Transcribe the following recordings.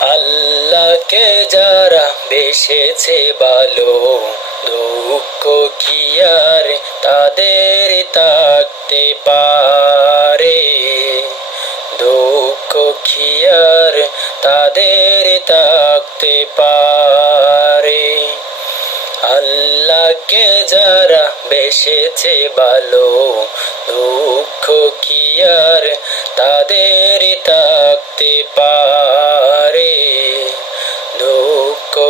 আল্লাহকে যারা বেসেছে ভালো, দুঃখ কি আর তাদের থাকতে পারে? দুঃখ কি আর তাদের থাকতে পারে? আল্লাহকে যারা বেসেছে ভালো, দুঃখ কি আর তাদের থাকতে পারে?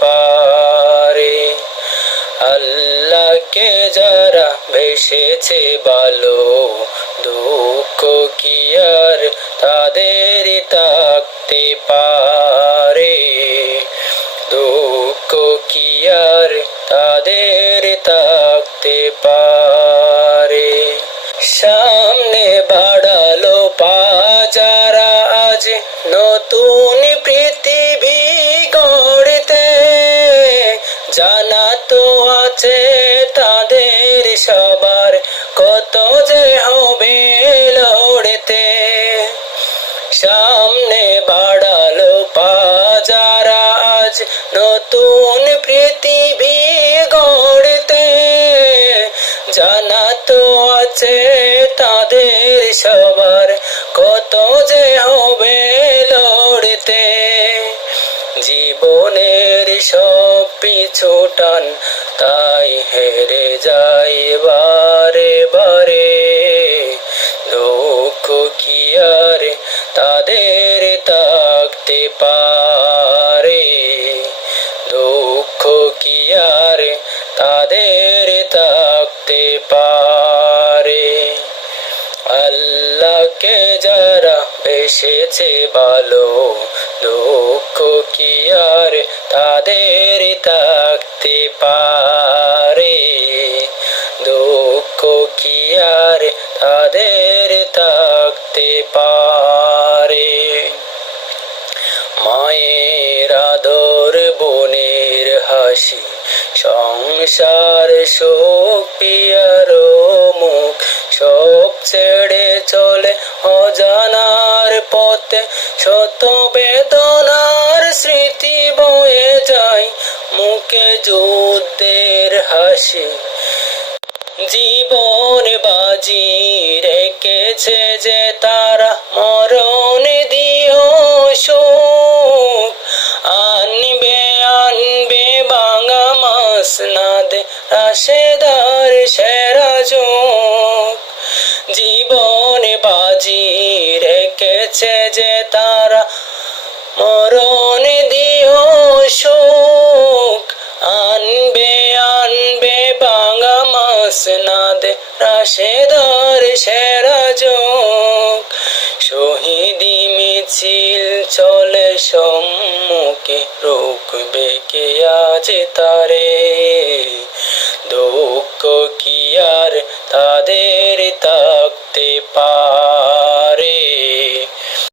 পারে। আল্লাহকে যারা ভেসেছে ভালো, দুঃখ কি আর তাদের থাকতে পারে? দুঃখ কি আর তাদের থাকতে পারে? সামনে বাড়ালো পা যারা আজ নতুন জানা তো আছে তাদের সবার কত যে হবে লড়তে। সামনে বাড়ালো পাজারা আজ নতুন পৃথিবী গড়তে। জানা পিছু টান, তাই হেরে যাই বারে বারে। দুঃখ কি আর তাদের থাকতে পারে? দুঃখ কি আর তাদের থাকতে পারে? আল্লাহকে যারা বেসেছে ভালো, দুঃখ কি আর তাদের থাকতে পারে। দুঃখ কি আর তাদের থাকতে পারে? মায়ের আদর, বোনের হাসি, সংসার শোক পিয়ার মুখ, সব ছেড়ে চলে অজানার পথে শত বেদনার স্মৃতি। মুখে যুদ্ধের হাসি। জীবন বাজি রেখেছে যে তারা মরণ দিও সুখ। আনবে আনবে বাঙা মাস নাদে রাশেদার সেরা যোগ জীবন বাজি রেখেছে যে তারা রাশেদার সেরা যোগ শহীদি মিছিল চলে সম্মুখে রুকবে কে আজ তারে? দুঃখ কি আর তাদের থাকতে পারে